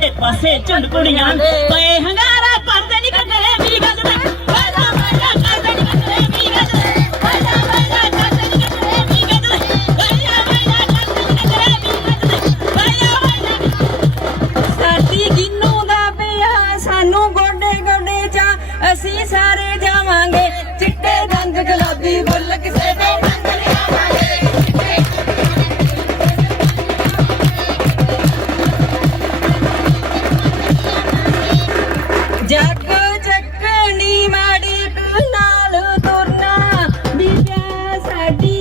ਦੇ ਪਾਸੇ ਝੁੰਡ ਕੁੜੀਆਂ ਪਏ ਹੰਗਾਰਾ ਪਰਦੇ ਨਹੀਂ ਕੰਦੇ ਵੀ ਗੱਜਦੇ ਬੈਠਾ ਨਹੀਂ ਨਹੀਂ ਨਹੀਂ ਸਾਨੂੰ ਗੋਡੇ ਗੋਡੇ ਅਸੀਂ ਸਾਰੇ ਜਾਵਾਂਗੇ ਚਿੱਟੇ ਜੱਗ ਜੱਕਣੀ ਮਾੜੀ ਨਾਲ ਤੁਰਨਾ ਵੀ ਸਾਡੀ